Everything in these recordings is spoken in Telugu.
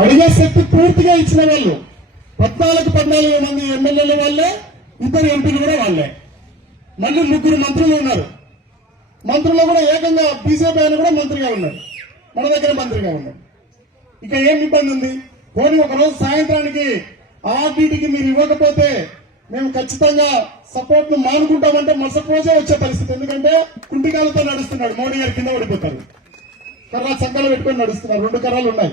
అడిగే శక్తి పూర్తిగా ఇచ్చిన వాళ్ళు 14 మంది ఎమ్మెల్యేల వాళ్ళే, 2 ఎంపీలు కూడా వాళ్ళే. మళ్ళీ 3 మంత్రులు ఉన్నారు. మంత్రులు కూడా ఏకంగా బీజేపీ ఆయన కూడా మంత్రిగా ఉన్నారు, మన దగ్గర మంత్రిగా ఉన్నారు. ఇక ఏం ఇబ్బంది ఉంది? పోనీ ఒకరోజు సాయంత్రానికి ఆర్టీటీకి మీరు ఇవ్వకపోతే మేము ఖచ్చితంగా సపోర్ట్ ను మానుకుంటామంటే మరుసటి రోజే వచ్చే పరిస్థితి. ఎందుకంటే కుంటికాలతో నడుస్తున్నాడు మోడీ గారి, కింద పడిపోతారు. కర్ర సంకలు పెట్టుకొని నడుస్తున్నారు. 2 కర్రలు ఉన్నాయి,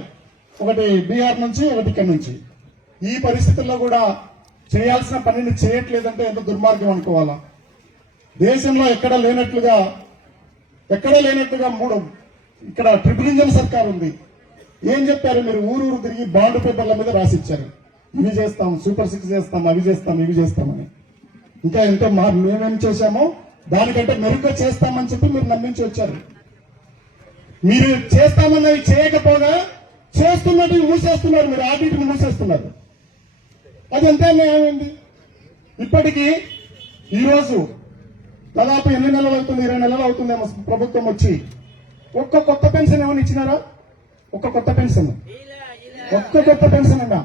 ఒకటి బీహార్ నుంచి, ఒకటి ఇక్కడి నుంచి. ఈ పరిస్థితుల్లో కూడా చేయాల్సిన పనిని చేయట్లేదంటే ఎంత దుర్మార్గం అనుకోవాలా? దేశంలో ఎక్కడ లేనట్లుగా ఇక్కడ ట్రిపుల్ ఇంజన్ సర్కార్ ఉంది. ఏం చెప్పారు మీరు? ఊరు తిరిగి బాండ్ పేపర్ల మీద రాసిచ్చారు, ఇవి చేస్తాం, సూపర్ 6 చేస్తాం, అవి చేస్తాం, ఇవి చేస్తామని. ఇంకా ఎంతో మేమేం చేశామో దానికంటే మెరుగ్గా చేస్తామని చెప్పి మీరు నమ్మించి వచ్చారు. మీరు చేస్తామన్నవి చేయకపోగా చేస్తున్నట్టు మూసేస్తున్నారు. మీరు ఆర్టీటీని మూసేస్తున్నారు. అది ఎంత న్యాయమైంది? ఇప్పటికీ ఈరోజు దాదాపు 8 నెలలు అవుతుంది, 20 నెలలు అవుతుందేమో ప్రభుత్వం వచ్చి. ఒక్క కొత్త పెన్షన్ ఏమైనా ఇచ్చినారా? ఒక్క కొత్త పెన్షన్ అన్నా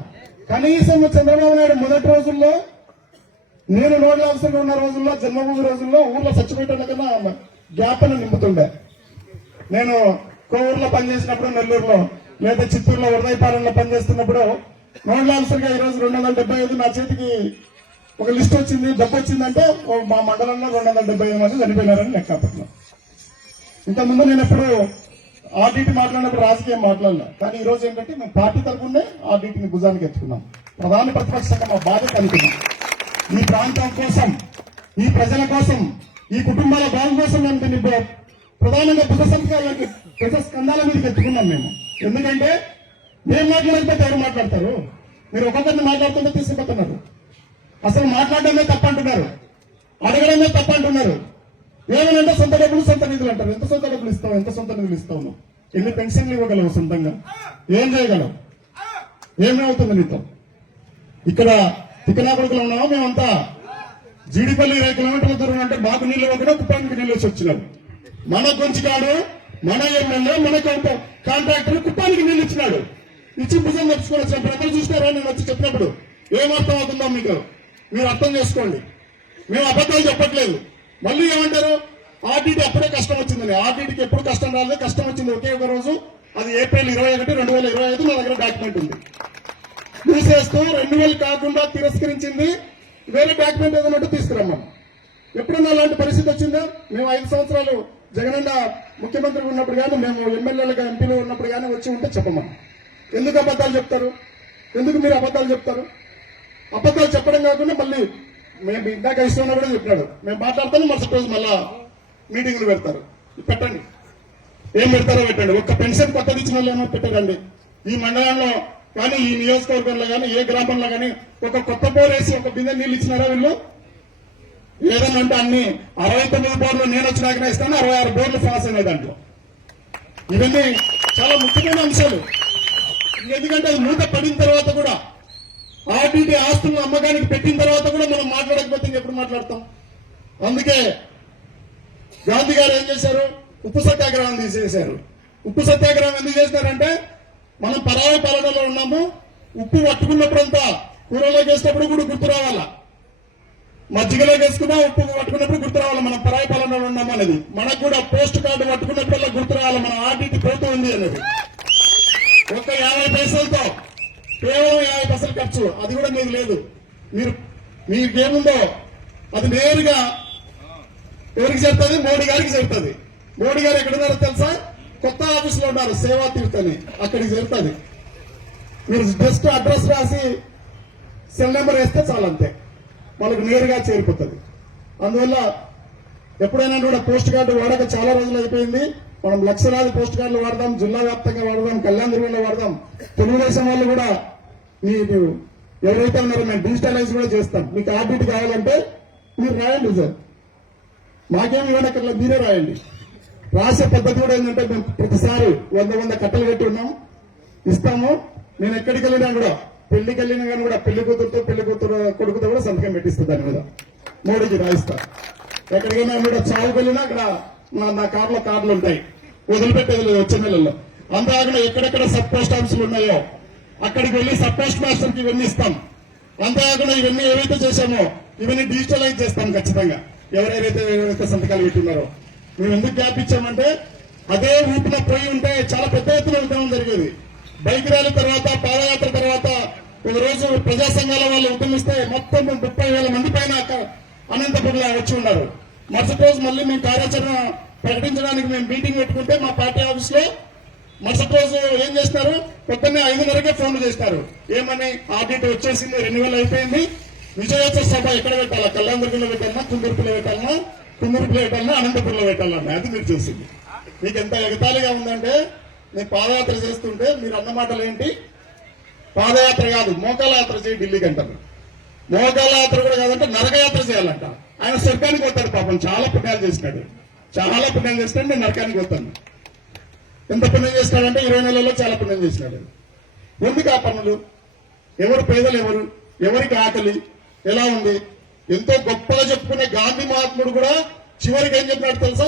కనీసం చంద్రబాబు నాయుడు మొదటి రోజుల్లో, నేను నోడల్ ఆఫీసర్గా ఉన్న రోజుల్లో, జన్మభూమి రోజుల్లో ఊర్లో చచ్చిపోయటం కన్నా గ్యాప్ అని నింపుతుండే. నేను కోవూరులో పనిచేసినప్పుడు, నెల్లూరులో లేదా చిత్తూరులో ఉదయపాలెంలో పనిచేస్తున్నప్పుడు నోడల్ ఆఫీసర్ గా ఈరోజు 275 నా చేతికి ఒక లిస్ట్ వచ్చింది, డబ్బు వచ్చిందంటే మా మండలంలో 275 మంది చనిపోయినారని లెక్క అప్పట్లో. ఇంతకుముందు నేను ఎప్పుడు ఆర్టీటీ మాట్లాడినప్పుడు రాజకీయం మాట్లాడలే. కానీ ఈ రోజు ఏంటంటే మేము పార్టీ తరఫునే ఆర్టీటీని భుజానికి ఎత్తుకున్నాం. ప్రధాన ప్రతిపక్షంగా మా బాధ్యత అనుకున్నాం. ఈ ప్రాంతం కోసం, ఈ ప్రజల కోసం, ఈ కుటుంబాల బాగు కోసం మేము దీన్ని ప్రధానంగా భుజ స్కంధాల మీదకి ఎత్తుకున్నాం మేము. ఎందుకంటే మేము మాట్లాడకపోతే ఎవరు మాట్లాడతారు? మీరు ఒక్కొక్కరిని మాట్లాడుతుంటే తీసుకుపోతున్నారు. అసలు మాట్లాడడమే తప్పంటున్నారు, అడగడమే తప్పంటున్నారు. ఏమనంటే సొంత డబ్బులు, సొంత నిధులు అంటారు. ఎంత సొంత డబ్బులు ఇస్తావు? ఎంత సొంత నిధులు ఇస్తావు? ఎన్ని పెన్షన్లు ఇవ్వగలవు? సొంతంగా ఏం చేయగలవు? ఏమవుతుంది నీతో? ఇక్కడ తిక్కనాకుడుకులు ఉన్నామో మేమంతా. జీడిపల్లి 20 కిలోమీటర్ల దూరం అంటే మాకు నీళ్ళు ఇవ్వకుండా కుప్పానికి నీళ్ళు వచ్చి వచ్చినారు. మన కొంచెగాడు, మన ఎమ్మెల్యే, మన కాంట్రాక్టర్ కుప్పానికి నీళ్ళు ఇచ్చినాడు. ఇచ్చి భుజం తెచ్చుకొని వచ్చిన ప్రజలు చూస్తారా? నేను వచ్చి చెప్పినప్పుడు ఏమర్థం అవుతుందో మీకు మీరు అర్థం చేసుకోండి. మేము అబద్ధాలు చెప్పట్లేదు. మళ్ళీ ఏమంటారు? ఆర్టీటీ అప్పుడే కష్టం వచ్చిందని. ఆర్టీటీకి ఎప్పుడు కష్టం రాలేదు, కష్టం వచ్చింది ఒకే ఒక రోజు. అది ఏప్రిల్ 21, 2025 నా దగ్గర డాక్యుమెంట్ ఉంది. తీసేస్తూ 2000 కాకుండా తిరస్కరించింది, వేరే డాక్యుమెంట్ ఏదన్నట్టు తీసుకురమ్మా. ఎప్పుడన్నా అలాంటి పరిస్థితి వచ్చిందా? మేము 5 సంవత్సరాలు జగనన్న ముఖ్యమంత్రి ఉన్నప్పుడు కానీ, మేము ఎమ్మెల్యేలుగా, ఎంపీలు ఉన్నప్పుడు కానీ వచ్చి ఉంటే చెప్పమా. ఎందుకు అబద్ధాలు చెప్తారు? ఎందుకు మీరు అబద్ధాలు చెప్తారు? అబద్ధాలు చెప్పడం కాకుండా మళ్ళీ మేము ఇందాక ఇష్టం కూడా చెప్పినాడు, మేము మాట్లాడతాను, మరుసటి రోజు మళ్ళా మీటింగ్లు పెడతారు. పెట్టండి, ఏం పెడతారో పెట్టండి. ఒక్క పెన్షన్ కొత్తది ఇచ్చిన వాళ్ళు ఏమో పెట్టరండి. ఈ మండలంలో కానీ, ఈ నియోజకవర్గంలో కానీ, ఏ గ్రామంలో కానీ ఒక కొత్త బోర్ వేసి ఒక బిందె నీళ్ళు ఇచ్చినారా వీళ్ళు? ఏదన్నా అంటే అన్ని 69 బోర్లు నేను వచ్చినాకనే ఇస్తాను, 66 బోర్లు పాస్ అయినాయి దాంట్లో. ఇవన్నీ చాలా ముఖ్యమైన అంశాలు. ఎందుకంటే అది మూత పడిన తర్వాత కూడా, ఆర్టీటీ ఆస్తులను అమ్మకానికి పెట్టిన తర్వాత కూడా మనం మాట్లాడకపోతే ఎప్పుడు మాట్లాడతాం? అందుకే గాంధీ గారు ఏం చేశారు? ఉప్పు సత్యాగ్రహం తీసేశారు. ఉప్పు సత్యాగ్రహం ఎందుకు చేశారంటే, మనం పరాయి పాలనలో ఉన్నాము. ఉప్పు పట్టుకున్నప్పుడంతా కూరలోకి వేసినప్పుడు కూడా గుర్తు రావాలా, మజ్జిగలోకి వేసుకున్నా ఉప్పు పట్టుకున్నప్పుడు గుర్తు రావాలి మనం పరాయి పాలనలో ఉన్నాము అనేది. మనకు కూడా పోస్ట్ కార్డు పట్టుకున్నప్పుడల్లా గుర్తు రావాలి మన ఆర్టీటీ పోతూ ఉంది అనేది. ఒక్క 50 పైసలతో కేవలం 50 పైసలు ఖర్చు, అది కూడా మీకు లేదు. మీకేముందో అది నేరుగా ఎవరికి చేరుతుంది? మోడీ గారికి చేరుతుంది. మోడీ గారు ఎక్కడున్నారో తెలుసా? కొత్త ఆఫీసులో ఉన్నారు, సేవా తీర్థ్ అని, అక్కడికి చేరుతుంది. మీరు జస్ట్ అడ్రస్ రాసి సెల్ నెంబర్ వేస్తే చాలు, అంతే, వాళ్ళకి నేరుగా చేరిపోతుంది. అందువల్ల ఎప్పుడైనా కూడా పోస్ట్ కార్డు వాడక చాలా రోజులు అయిపోయింది. మనం లక్షలాది పోస్ట్ కార్డులు వాడదాం, జిల్లా వ్యాప్తంగా వాడదాం, కళ్యాణదుర్గంలో వాడదాం. తెలుగుదేశం వాళ్ళు కూడా మీరు ఎవరైతే ఉన్నారో మేము డిజిటలైజ్ కూడా చేస్తాం. మీకు ఆర్టీటీ కావాలంటే మీరు రాయండి సార్, మాకేమి ఇవ్వనక్కర్లేదు, మీరే రాయండి. రాసే పద్ధతి కూడా ఏంటంటే మేము ప్రతిసారి 100 కట్టలు పెట్టి ఉన్నాం, ఇస్తాము. నేను ఎక్కడికి వెళ్ళినా కూడా, పెళ్లికి వెళ్ళినా కానీ కూడా పెళ్లి కూతురు కొడుకుతో కూడా సంతకం పెట్టిస్తుంది. దాని మీద మోడీకి రాయిస్తా. ఎక్కడికైనా కూడా చావుకు వెళ్ళినా అక్కడ నా కార్లు ఉంటాయి, వదిలిపెట్టేది లేదు వచ్చే నెలల్లో. అంతేకాకుండా ఎక్కడెక్కడ సబ్ పోస్ట్ ఆఫీసులు ఉన్నాయో అక్కడికి వెళ్ళి సబ్ పోస్ట్ మాస్టర్ కి ఇవన్నీ ఇస్తాం. అంతేకాకుండా ఇవన్నీ ఏవైతే చేశామో ఇవన్నీ డిజిటలైజ్ చేస్తాం ఖచ్చితంగా. ఎవరైతే సంతకాలు పెట్టున్నారో మేము ఎందుకు గ్యాప్ ఇచ్చామంటే అదే ఊపిన పోయి ఉంటే చాలా పెద్ద ఎత్తున ఉద్యమం జరిగేది. బైక్ ర్యాలీ తర్వాత పాదయాత్ర తర్వాత ఒక రోజు ప్రజా సంఘాల వాళ్ళు ఉద్యమిస్తే మొత్తం 30,000 మంది పైన అనంతపురంలో వచ్చి ఉన్నారు. మరుసటి రోజు మళ్ళీ మేము కార్యాచరణ ప్రకటించడానికి మేము మీటింగ్ పెట్టుకుంటే మా పార్టీ ఆఫీస్ లో మరుసటి రోజు ఏం చేస్తారు, పొద్దున్నే 5:30కే ఫోన్లు చేస్తారు. ఏమని ఆడిట్ వచ్చేసింది, 2000 అయిపోయింది, విజయోత్సవ సభ ఎక్కడ పెట్టాలా, కళ్యాణదుర్గంలో పెట్టాలన్నా, కుందూరుపులో పెట్టాలన్నా, అనంతపురంలో పెట్టాలన్నా. అది మీరు చూసింది. మీకు ఎంత ఎగతాళిగా ఉందంటే నేను పాదయాత్ర చేస్తుంటే మీరు అన్న మాటలు ఏంటి, పాదయాత్ర కాదు మోకాల యాత్ర చేయి ఢిల్లీకి అంటారు. మోకాల యాత్ర కూడా కాదంటే నరకయాత్ర చేయాలంట. ఆయన స్వర్గానికి పోతాడు పాపం, చాలా పుణ్యాలు చేసినాడు. నేను నరకానికి పోతాను. ఎంత పుణ్యం చేసినాడంటే 20 నెలల్లో చాలా పుణ్యం చేసినాడు. ఎందుకు ఆ పనులు? ఎవరు పేదలు, ఎవరికి ఆకలి ఎలా ఉంది? ఎంతో గొప్పగా చెప్పుకునే గాంధీ మహాత్ముడు కూడా చివరికి ఏం చెప్పినాడు తెలుసా?